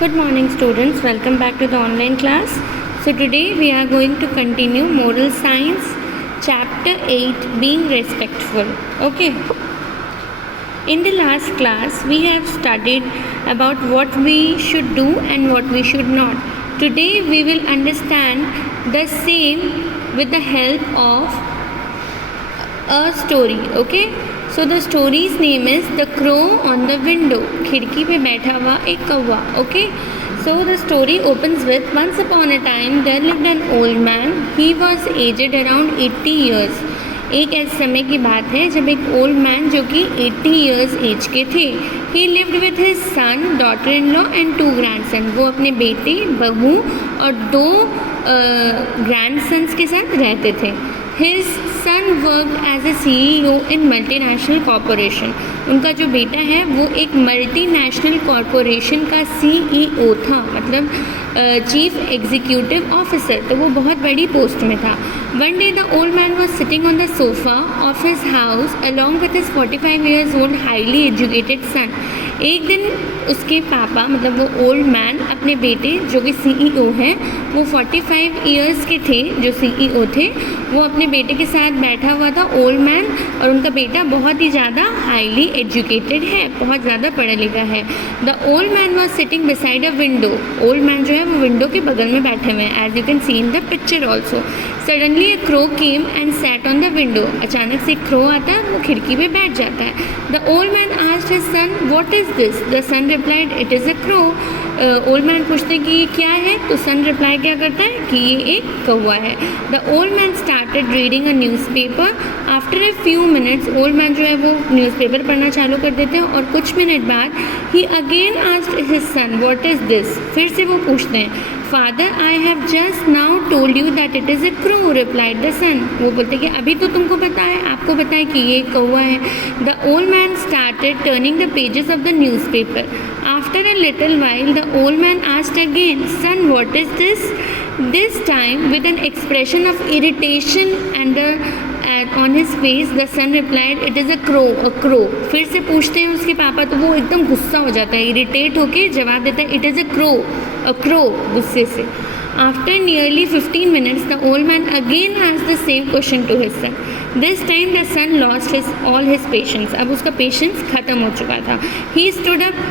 Good morning students, welcome back to the online class. So today we are going to continue moral science chapter 8 being respectful. Okay. In the last class we have studied about what we should do and what we should not. Today we will understand the same with the help of a story. Okay. So the story's name is The Crow on the Window. खिड़की पे बैठा हुआ एक कौवा. Okay. So the story opens with once upon a time there lived an old man. He was aged around 80 years. एक ऐसे समय की बात है जब एक ओल्ड मैन जो कि 80 years एज के थे. He lived with his son, daughter-in-law and 2 grandsons. वो अपने बेटे, बहू और 2 grandsons के साथ रहते थे. His son worked as a CEO in multinational corporation. उनका जो बेटा है वो एक मल्टीनेशनल कॉरपोरेशन का CEO था, मतलब चीफ एग्जीक्यूटिव ऑफिसर. तो वो बहुत बड़ी पोस्ट में था. One day the old man was sitting on the sofa of his house along with his 45 years old highly educated son. एक दिन उसके पापा, मतलब वो ओल्ड मैन, अपने बेटे जो कि CEO हैं, वो 45 इयर्स के थे जो CEO थे, वो अपने बेटे के साथ बैठा हुआ था ओल्ड मैन. और उनका बेटा बहुत ही ज़्यादा हाईली एजुकेटेड है, बहुत ज़्यादा पढ़ा लिखा है. The old man was sitting beside a window. Old man जो है वो विंडो के बगल में बैठे हुए हैं, as you can see in the picture also. Suddenly a crow came and sat on the window. अचानक से एक क्रो आता है, वो खिड़की पे बैठ जाता है. The old man asked his son what is this. The son replied it is a crow. Old man पूछते हैं कि ये क्या है, तो सन रिप्लाई क्या करता है कि ये एक कौवा है. The old man started reading a newspaper. After a few minutes old man जो है वो न्यूज़पेपर पढ़ना चालू कर देते हैं और कुछ मिनट बाद ही again asked his son what is this. फिर से वो पूछते हैं father I have just now told you that it is a crow replied the son. वो बोलते हैं कि अभी तो तुमको पता है, आपको पता है कि ये कौवा है. The old man started turning the pages of the newspaper. After a little while the old man asked again son what is this. This time with an expression of irritation and on his face the son replied it is a crow. फिर से पूछते हैं उसके पापा, तो वो एकदम गुस्सा हो जाता है, इरिटेट होके जवाब देता है it is a crow गुस्से से. After nearly 15 minutes the old man again asked the same question to his son. This time the son lost all his patience. अब उसका पेशेंस ख़त्म हो चुका था. He stood up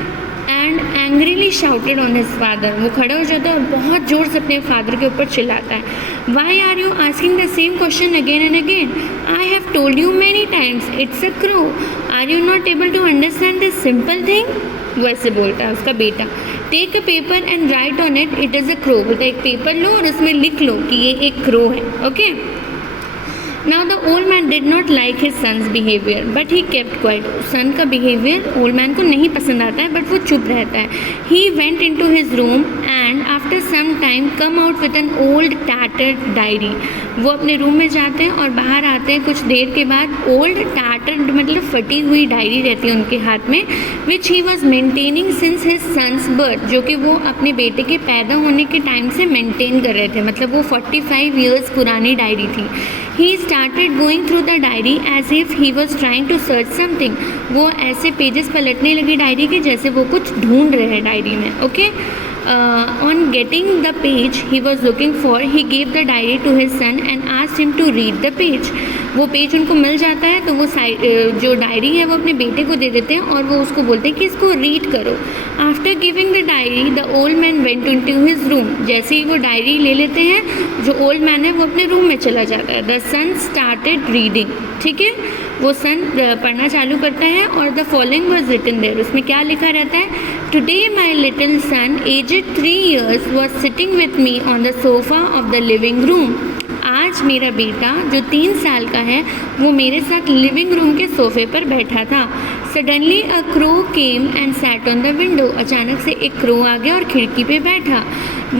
and angrily shouted on his father. वो खड़ा हो जाता है और बहुत ज़ोर से अपने फादर के ऊपर चिल्लाता है. Why are you asking the same question again and again. I have told you many times it's a crow. Are you not able to understand this simple thing. वैसे बोलता है उसका बेटा. Take a paper and write on it is a crow. बोलता है एक paper लो और उसमें लिख लो कि ये एक क्रो है. Okay. Now the old man did not like his son's behavior, but he kept quiet. सन का behavior old man को नहीं पसंद आता है, but वो चुप रहता है. He went into his room and after some time come out with an old tattered diary. वो अपने रूम में जाते हैं और बाहर आते हैं कुछ देर के बाद. ओल्ड tattered मतलब फटी हुई डायरी रहती है उनके हाथ में, which he was maintaining since his son's birth, जो कि वो अपने बेटे के पैदा होने के टाइम से मेंटेन कर रहे थे, मतलब वो 45 years पुरानी डायरी थी. He started going through the diary as if he was trying to search something. वो ऐसे पेजेस पलटने लगे डायरी के जैसे वो कुछ ढूंढ रहे हैं डायरी में. Okay. On getting the page he was looking for, he gave the diary to his son and asked him to read the page. वो पेज उनको मिल जाता है तो वो जो डायरी है वो अपने बेटे को दे देते हैं और वो उसको बोलते हैं कि इसको रीड करो. After giving the diary the old man went into his room. जैसे ही वो डायरी ले लेते हैं, जो ओल्ड मैन है वो अपने रूम में चला जाता है. The son started reading. ठीक है, वो सन पढ़ना चालू करता है और the following was written there. उसमें क्या लिखा रहता है. Today my little son aged 3 years was sitting with me on the sofa of the living room. आज मेरा बेटा जो 3 साल का है वो मेरे साथ लिविंग रूम के सोफे पर बैठा था. Suddenly a crow came and sat on the window. अचानक से एक क्रो आ गया और खिड़की पे बैठा.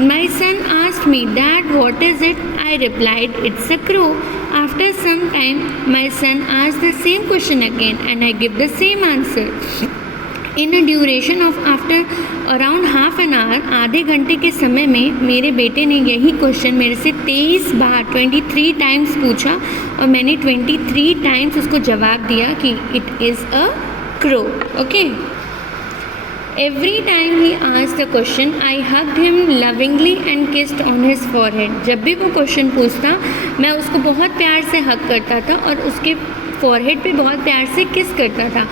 My son asked me dad what is it. I replied it's a crow. After some time my son asked the same question again and I give the same answer. In a duration of after around half an hour, आधे घंटे के समय में मेरे बेटे ने यही question मेरे से 23 बार 23 टाइम्स पूछा और मैंने 23 टाइम्स उसको जवाब दिया कि it is a crow. Okay. Every time he asked a question, I hugged him lovingly and kissed on his forehead. जब भी वो क्वेश्चन पूछता मैं उसको बहुत प्यार से हग करता था और उसके फॉरहेड पे बहुत प्यार से किस करता था.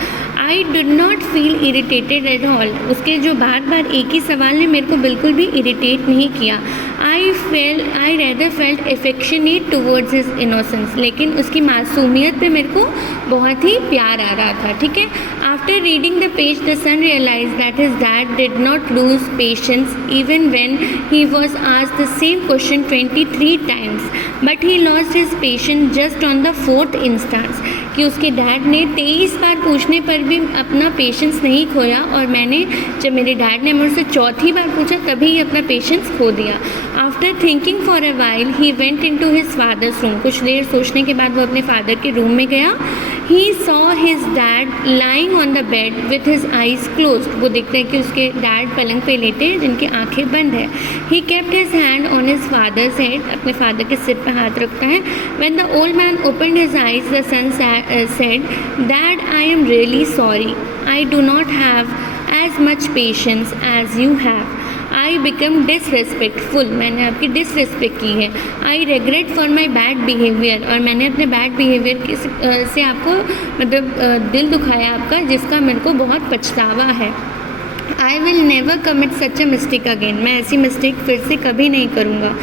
I did not feel irritated at all. उसके जो बार बार एक ही सवाल ने मेरे को बिल्कुल भी इरिटेट नहीं किया. आई rather felt affectionate towards his innocence. लेकिन उसकी मासूमियत पे मेरे को बहुत ही प्यार आ रहा था. ठीक है. After reading the page the son realise that his dad did not lose patience even when he was asked the same question 23 times, but he lost his patience just on the 4th instance. कि उसके dad ने 23 बार पूछने पर भी अपना patience नहीं खोया और जब मेरे डैड ने मुझसे 4थी बार पूछा तभी ही अपना पेशेंस खो दिया. After thinking for a while he went into his father's room. कुछ देर सोचने के बाद वो अपने फादर के रूम में गया. He saw his dad lying on the bed with his eyes closed. वो देखते हैं कि उसके डैड पलंग पे लेटे हैं जिनकी आंखें बंद है. He kept his hand on his father's head. अपने फादर के सिर पे हाथ रखता है. When the old man opened his eyes the son said, Dad, I am really sorry. I do not have as much patience as you have. I become disrespectful. मैंने आपकी disrespect की है. I regret for my bad behavior. और मैंने अपने bad behaviour से आपको मतलब दिल दुखाया आपका, जिसका मेरे को बहुत पछतावा है. I will never commit such a mistake again. मैं ऐसी मिस्टेक फिर से कभी नहीं करूँगा.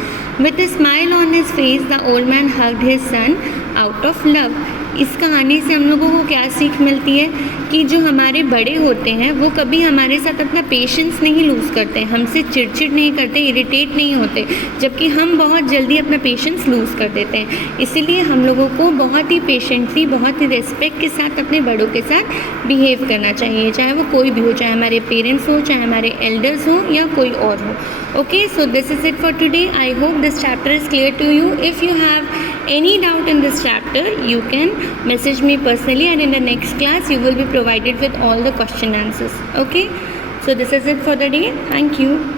With a smile on his face, the old man hugged his son out of love. इस कहानी से हम लोगों को क्या सीख मिलती है कि जो हमारे बड़े होते हैं वो कभी हमारे साथ अपना पेशेंस नहीं लूज़ करते, हमसे चिड़चिड़ नहीं करते, इरिटेट नहीं होते, जबकि हम बहुत जल्दी अपना पेशेंस लूज़ कर देते हैं. इसीलिए हम लोगों को बहुत ही पेशेंटली, बहुत ही रिस्पेक्ट के साथ अपने बड़ों के साथ बिहेव करना चाहिए, चाहे वो कोई भी हो, चाहे हमारे पेरेंट्स हो, चाहे हमारे एल्डर्स हो या कोई और हो. Okay, so this is it for today. I hope this chapter is clear to you. If you have any doubt in this chapter, you can message me personally, and in the next class you will be provided with all the question answers. Okay, so this is it for the day. Thank you.